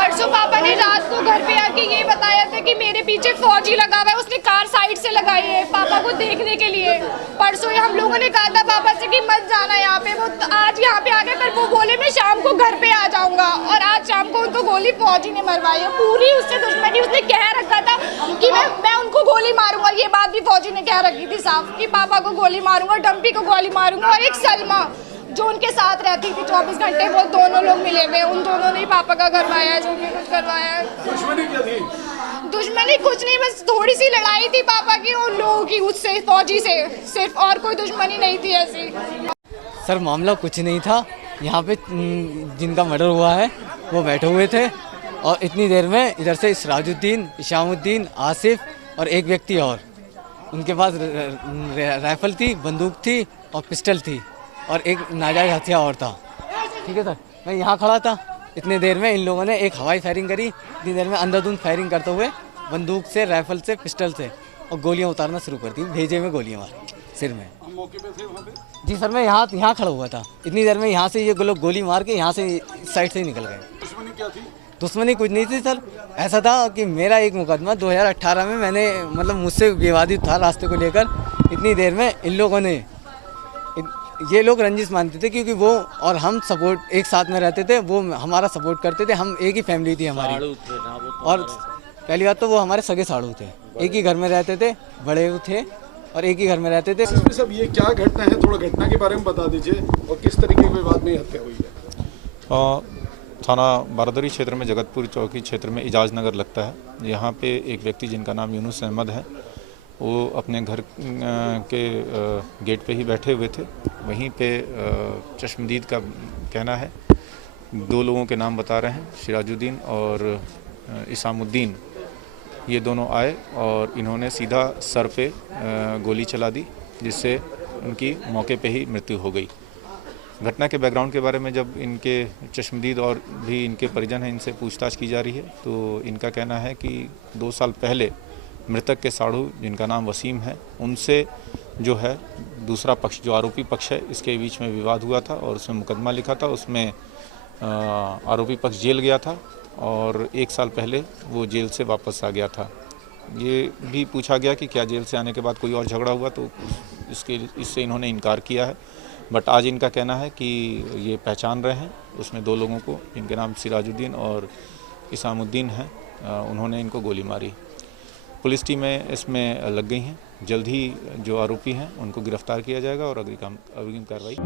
परसों पापा ने रात को घर पे आके ये बताया था कि मेरे पीछे फौजी लगा हुआ है, उसने कार साइड से लगाई है पापा को देखने के लिए। परसों हम लोगों ने कहा था पापा से कि मत जाना यहाँ पे, वो आज यहाँ पे आ गए, पर वो बोले मैं शाम को घर पे आ जाऊंगा, और आज शाम को उनको गोली फौजी ने मरवाई है। पूरी उससे दुश्मनी, उसने कह रखा था कि मैं उनको गोली मारूंगा, ये बात भी फौजी ने कह रखी थी साफ कि पापा को गोली मारूंगा, डम्पी को गोली मारूंगा। और एक सलमा जो उनके साथ रहती थी 24 घंटे, वो दोनों लोग मिले हुए, उन दोनों ने ही पापा का करवाया जो भी कुछ करवाया है। दुश्मनी क्या थी? दुश्मनी कुछ नहीं, बस थोड़ी सी लड़ाई थी पापा की उन लोगों की, उससे फौजी से, सिर्फ, और कोई दुश्मनी नहीं थी ऐसी। सर मामला कुछ नहीं था, यहाँ पे जिनका मर्डर हुआ है वो बैठे हुए थे और इतनी देर में इधर से सिराजुद्दीन, इशामुद्दीन, आसिफ और एक व्यक्ति और, उनके पास राइफल थी, बंदूक थी और पिस्टल थी और एक नाजायज हथियार और था। ठीक है सर, मैं यहाँ खड़ा था, इतने देर में इन लोगों ने एक हवाई फायरिंग करी, इतनी देर में अंधाधुंध फायरिंग करते हुए बंदूक से, राइफल से, पिस्टल से और गोलियाँ उतारना शुरू कर दी, भेजे में गोलियाँ मार सिर में। हम मौके पे थे वहाँ पे? जी सर, मैं यहाँ खड़ा हुआ था, इतनी देर में यहाँ से ये लोग गोली मार के यहाँ से इस साइड से ही निकल गए। दुश्मनी क्या थी? दुश्मनी कुछ नहीं थी सर, ऐसा था कि मेरा एक मुकदमा 2018 में मैंने मुझसे विवादित था रास्ते को लेकर। इतनी देर में इन लोगों ने, ये लोग रंजिश मानते थे क्योंकि वो और हम सपोर्ट एक साथ में रहते थे, वो हमारा सपोर्ट करते थे, हम एक ही फैमिली थी हमारी। और पहली बात तो वो हमारे सगे साड़ू थे, एक ही घर में रहते थे, बड़े थे और एक ही घर में रहते थे। सब ये क्या घटना है, थोड़ा घटना के बारे में बता दीजिए और किस तरीके के विवाद में हत्या हुई है? थाना बारादरी क्षेत्र में जगतपुर चौकी क्षेत्र में इजाज नगर लगता है। यहाँ पे एक व्यक्ति जिनका नाम यूनुस अहमद है, वो अपने घर के गेट पे ही बैठे हुए थे। वहीं पे चश्मदीद का कहना है, दो लोगों के नाम बता रहे हैं, सिराजुद्दीन और इसामुद्दीन, ये दोनों आए और इन्होंने सीधा सर पे गोली चला दी, जिससे उनकी मौके पे ही मृत्यु हो गई। घटना के बैकग्राउंड के बारे में जब इनके चश्मदीद और भी इनके परिजन हैं, इनसे पूछताछ की जा रही है, तो इनका कहना है कि 2 साल पहले मृतक के साड़ू जिनका नाम वसीम है, उनसे जो है दूसरा पक्ष जो आरोपी पक्ष है, इसके बीच में विवाद हुआ था और उसमें मुकदमा लिखा था। उसमें आरोपी पक्ष जेल गया था और 1 साल पहले वो जेल से वापस आ गया था। ये भी पूछा गया कि क्या जेल से आने के बाद कोई और झगड़ा हुआ, तो इससे इन्होंने इनकार किया है। बट आज इनका कहना है कि ये पहचान रहे हैं उसमें 2 लोगों को, जिनके नाम सिराजुद्दीन और इसामुद्दीन हैं, उन्होंने इनको गोली मारी। पुलिस टीमें इसमें लग गई हैं, जल्द ही जो आरोपी हैं उनको गिरफ्तार किया जाएगा और अग्रिम कार्रवाई